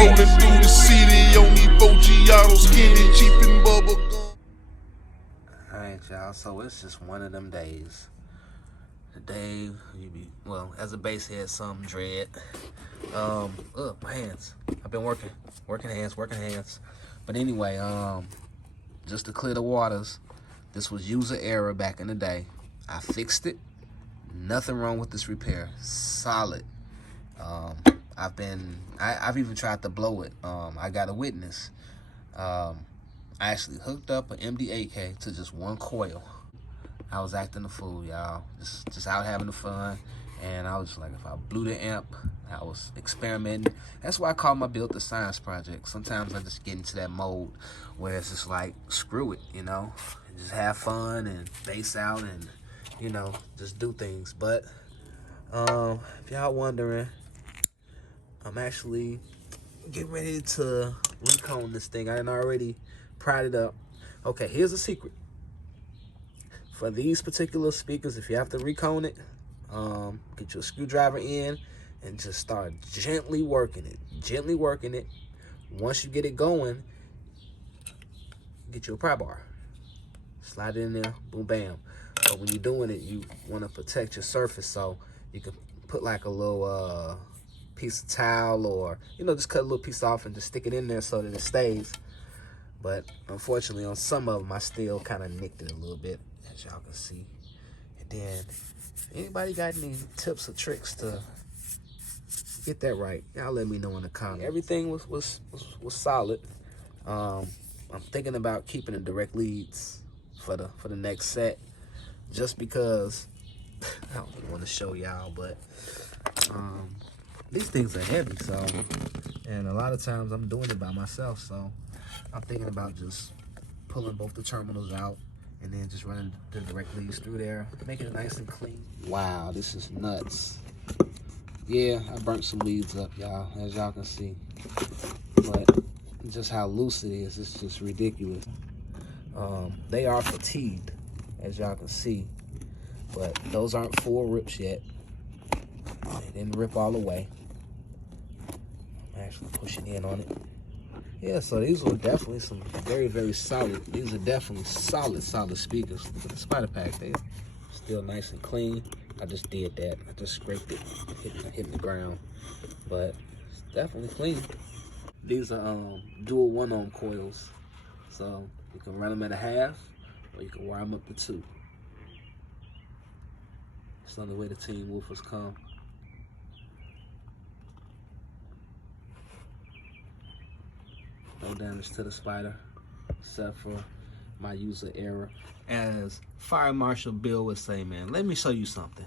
Rolling through the city on these 4G auto skinny, cheap and bubble gum. Alright, y'all, so it's just one of them days. The day you be, well, as a bass head, something dread. My hands. I've been working hands. But anyway, just to clear the waters, this was user error back in the day. I fixed it. Nothing wrong with this repair. Solid. I've even tried to blow it. I got a witness. I actually hooked up an MD8K to just one coil. I was acting a fool, y'all. Just out having the fun. And I was just like, if I blew the amp, I was experimenting. That's why I call my build the science project. Sometimes I just get into that mode where it's just like, screw it, you know? Just have fun and bass out and, you know, just do things. But if y'all wondering, I'm actually getting ready to recone this thing. I done already pried it up. Okay, here's the secret. For these particular speakers, if you have to recone it, get your screwdriver in and just start gently working it. Once you get it going, get your pry bar. Slide it in there, boom, bam. But when you're doing it, you want to protect your surface, so you can put like a little piece of towel, or, you know, just cut a little piece off and just stick it in there so that it stays. But unfortunately, on some of them, I still kind of nicked it a little bit, as y'all can see. And then, anybody got any tips or tricks to get that right? Y'all let me know in the comments. Everything was solid. I'm thinking about keeping the direct leads for the next set, just because I don't really want to show y'all, but these things are heavy, so, and a lot of times I'm doing it by myself, so I'm thinking about just pulling both the terminals out and then just running the direct leads through there, making it nice and clean. Wow, this is nuts. Yeah, I burnt some leads up, y'all, as y'all can see. But just how loose it is, it's just ridiculous. They are fatigued, as y'all can see, but those aren't full rips yet. They didn't rip all the way. I'm actually pushing in on it. Yeah, so these were definitely some very, very solid. These are definitely solid speakers. Look at the spider pack. They're still nice and clean. I just did that. I just scraped it, hitting the ground. But it's definitely clean. These are dual 1-ohm coils. So you can run them at a half, or you can wire them up to 2. It's the only way the team woofers come. No damage to the spider, except for my user error. As Fire Marshal Bill would say, man, let me show you something.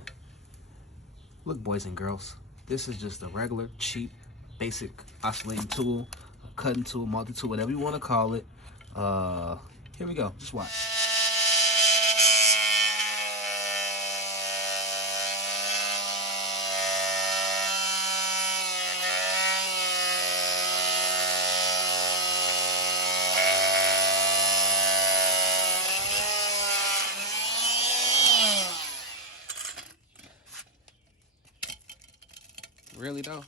Look, boys and girls, this is just a regular, cheap, basic oscillating tool, a cutting tool, multi-tool, whatever you want to call it. Here we go, just watch. Really though?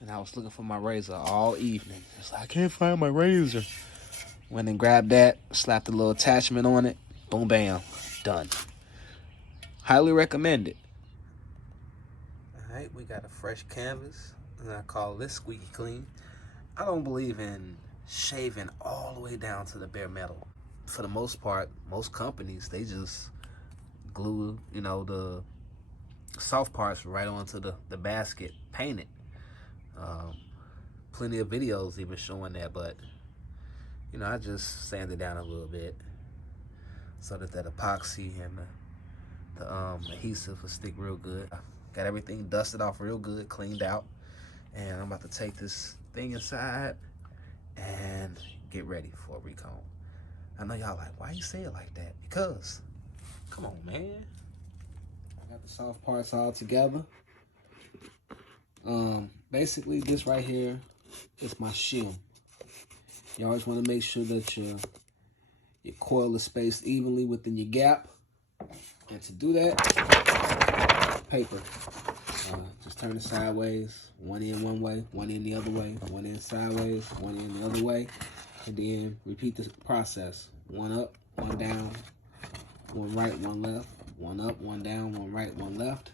And I was looking for my razor all evening. It's like, I can't find my razor. Went and grabbed that, slapped a little attachment on it, boom, bam, done. Highly recommend it. All right, we got a fresh canvas, and I call this squeaky clean. I don't believe in shaving all the way down to the bare metal. For the most part, most companies, they just glue, you know, the soft parts right onto the basket, paint it. Plenty of videos even showing that, but you know, I just sand it down a little bit so that epoxy and the adhesive will stick real good. Got everything dusted off real good, cleaned out, and I'm about to take this thing inside and get ready for a recone. I know y'all like, why you say it like that? Because, come on, man. I got the soft parts all together. Basically, this right here is my shim. You always want to make sure that your coil is spaced evenly within your gap. And to do that, paper. Just turn it sideways, one in one way, one in the other way, one in sideways, one in the other way, and then repeat the process. One up, one down, one right, one left, one up, one down, one right, one left.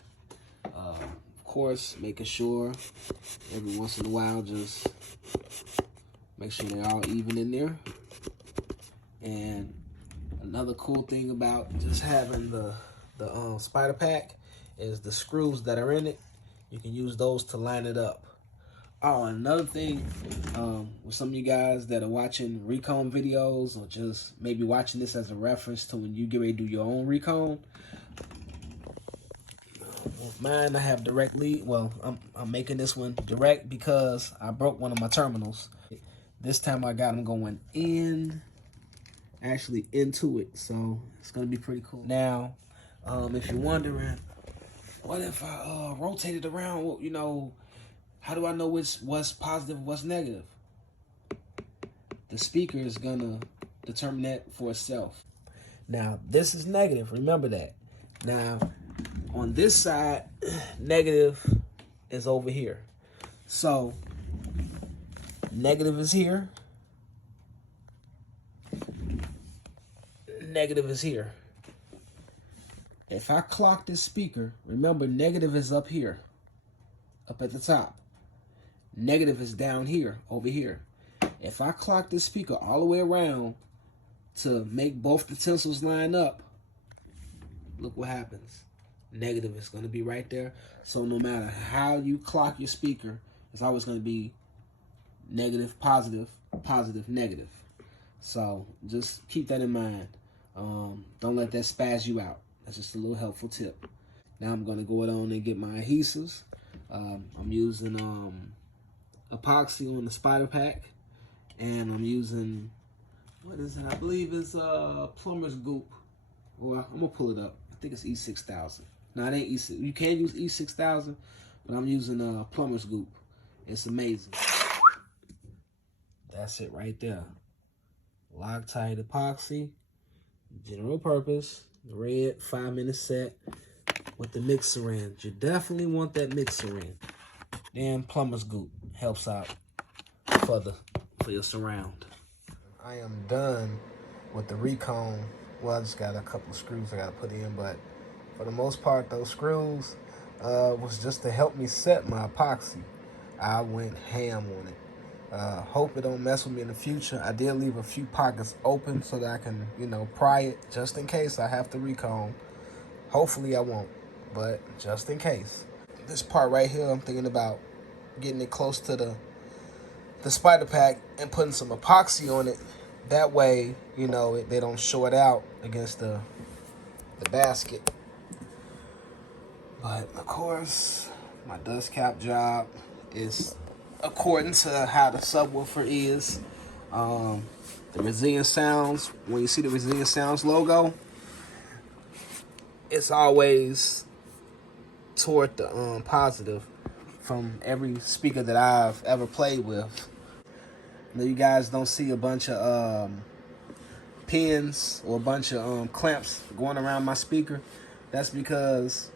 Of course, making sure every once in a while, just make sure they're all even in there. And another cool thing about just having the spider pack is the screws that are in it. You can use those to line it up. Oh, another thing, with some of you guys that are watching Recone videos, or just maybe watching this as a reference to when you get ready to do your own Recone. With mine, I have direct lead. Well, I'm making this one direct because I broke one of my terminals. This time I got them going in, actually into it, so it's gonna be pretty cool. Now, if you're wondering, what if I rotate it around? You know, how do I know what's positive, what's negative? The speaker is gonna determine that for itself. Now, this is negative, remember that. Now, on this side, negative is over here. So, negative is here. Negative is here. If I clock this speaker, remember negative is up here, up at the top. Negative is down here, over here. If I clock this speaker all the way around to make both the tinsels line up, look what happens. Negative is going to be right there. So no matter how you clock your speaker, it's always going to be negative, positive, positive, negative. So just keep that in mind. Don't let that spaz you out. That's just a little helpful tip. Now I'm going to go on and get my adhesives. I'm using epoxy on the spider pack, and I'm using, what is it? I believe it's plumber's goop. Well, I'm gonna pull it up. I think it's E6000. No, it ain't E6. You can use E6000, but I'm using plumber's goop. It's amazing. That's it right there. Loctite epoxy, general purpose, red 5-minute set with the mix syringe. You definitely want that mix syringe. Then plumber's goop helps out for your surround. I am done with the Recone. Well, I just got a couple of screws I gotta put in, but for the most part, those screws was just to help me set my epoxy. I went ham on it. Hope it don't mess with me in the future. I did leave a few pockets open so that I can, you know, pry it just in case I have to Recone. Hopefully I won't, but just in case. This part right here, I'm thinking about getting it close to the spider pack and putting some epoxy on it. That way, you know, they don't short out against the basket. But of course, my dust cap job is according to how the subwoofer is. The ReSilient Sounds, when you see the ReSilient Sounds logo, it's always toward the positive from every speaker that I've ever played with. Now, you guys don't see a bunch of pins or a bunch of clamps going around my speaker. That's because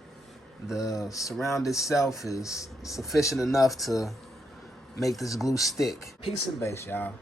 the surround itself is sufficient enough to make this glue stick. Peace and bass, y'all.